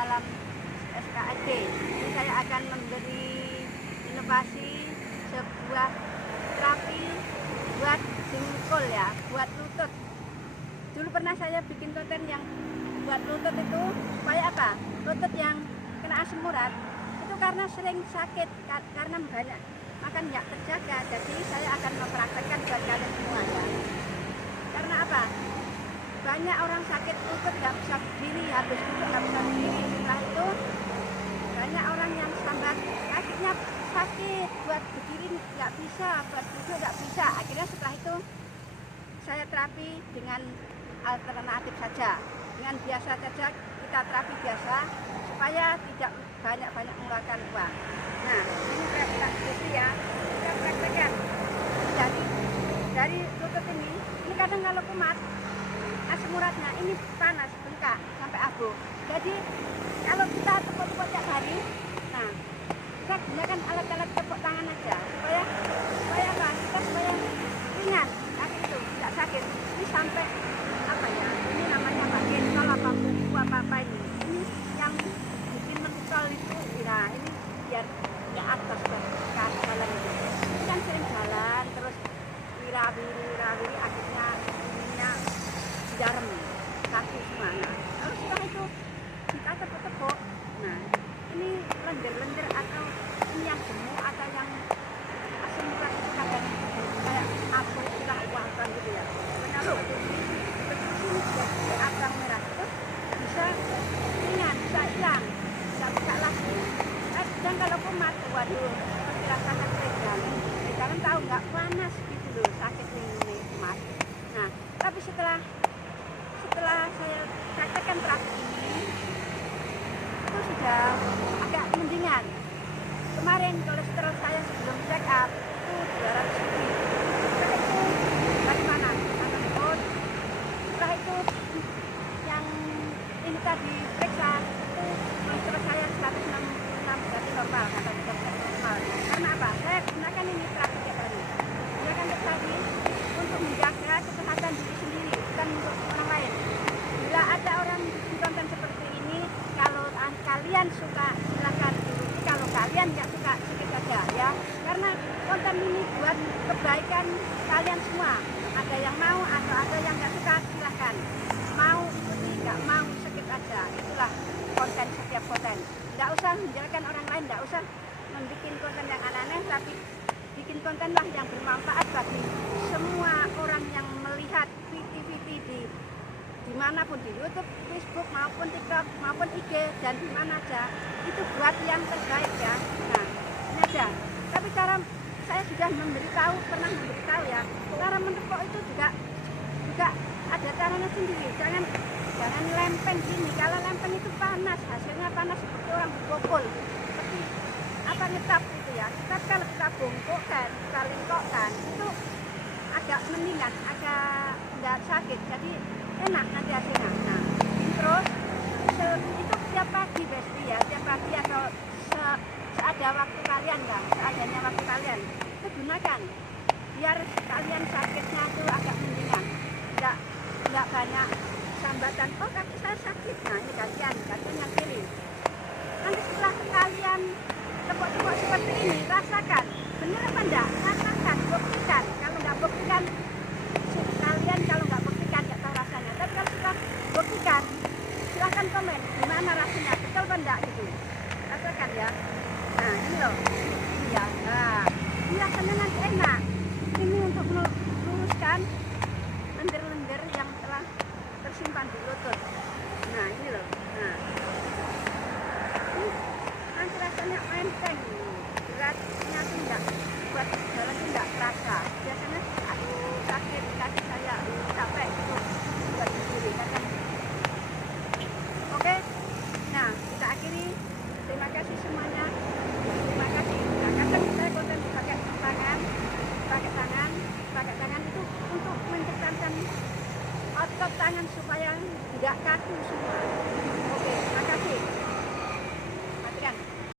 dalam SKSD. Jadi saya akan memberi inovasi sebuah terapi buat jengkol ya, buat lutut. Dulu pernah saya bikin konten yang buat lutut itu supaya apa? Lutut yang kena asam urat itu karena sering sakit, karena banyak makan nggak terjaga. Jadi saya akan mempraktekkan buat kalian semua ya. Karena apa? Banyak orang sakit lutut nggak bisa berdiri, habis duduk nggak bisa berdiri. Setelah itu banyak orang yang sambat kakinya sakit, buat berdiri nggak bisa, buat duduk nggak bisa. Akhirnya setelah itu saya terapi dengan alternatif saja, dengan biasa saja, kita terapi biasa supaya tidak banyak-banyak mengeluarkan uang. Nah, ini praktek gitu ya, kita praktekkan dari lutut ini kadang kalau kumat asam uratnya ini panas, bengkak sampai abu. Jadi kalau kita tepuk-tepuk tiap hari, nah kita gunakan alat-alat tepuk tangan aja supaya apa? Supaya ringan kaki itu tidak sakit. Ini sampai apa ya? Ini namanya bagian kalau apa ini yang bikin mentol itu. Nah ini biar ke atas kan jalan itu. Ini kan sering jalan terus wirawiri akhirnya ininya jarem kaki semua. Nah, lalu setelah itu kita tepuk-tepuk. Nah ini lendir-lendir atau ini yang gemuk atau yang asam urat itu kadang kayak apa istilah apa gitu ya. Kalau sini jadi abang merah itu bisa ringan, bisa hilang, bisa lagi. Dan kalau kumat, waduh, seperti rasakan jalan tahu nggak panas gitu loh, sakit ini kumat. Nah, tapi setelah saya praktekkan terapi ini itu sudah agak mendingan. Kemarin kolesterol saya sebelum check up itu 200 lebih. Setelah itu bagaimana? Setelah itu yang ini tadi periksa itu kolesterol saya 166 berarti normal, kata dokter normal. Karena apa? Saya gunakan ini terapi tiap hari. Gunakan tiap hari untuk menjaga kesehatan diri sendiri, bukan untuk orang lain. Bila ada orang di konten seperti ini, kalau kalian suka silahkan diikuti, kalau kalian nggak suka sedikit saja ya. Karena konten ini buat kebaikan kalian semua. Ada yang mau atau ada yang nggak suka silahkan. Mau ikuti, nggak mau sedikit aja. Itulah konten setiap konten. Nggak usah menjelekan orang lain, nggak usah membuat konten yang aneh-aneh, tapi bikin konten lah yang bermanfaat bagi semua orang yang melihat video-video dimanapun, di YouTube, Facebook maupun TikTok maupun IG dan dimana aja, itu buat yang terbaik ya. Nah ini aja, tapi cara saya sudah pernah memberitahu ya, cara menepuk itu juga ada caranya sendiri. Jangan lempeng gini, kalau lempeng itu panas, hasilnya panas seperti orang berpukul, seperti apa ngetap gitu ya. Tapi kalau kita bongkokkan, kita lengkokkan, itu agak mendingan, agak nggak sakit, jadi enak nanti hasilnya. Nah, terus itu tiap pagi Besti ya, tiap pagi atau seada waktu kalian ya, seadanya waktu kalian itu gunakan, biar kalian sakitnya itu agak mendingan, nggak banyak sambatan, oh kaki saya sakit. Nah ini kalian yang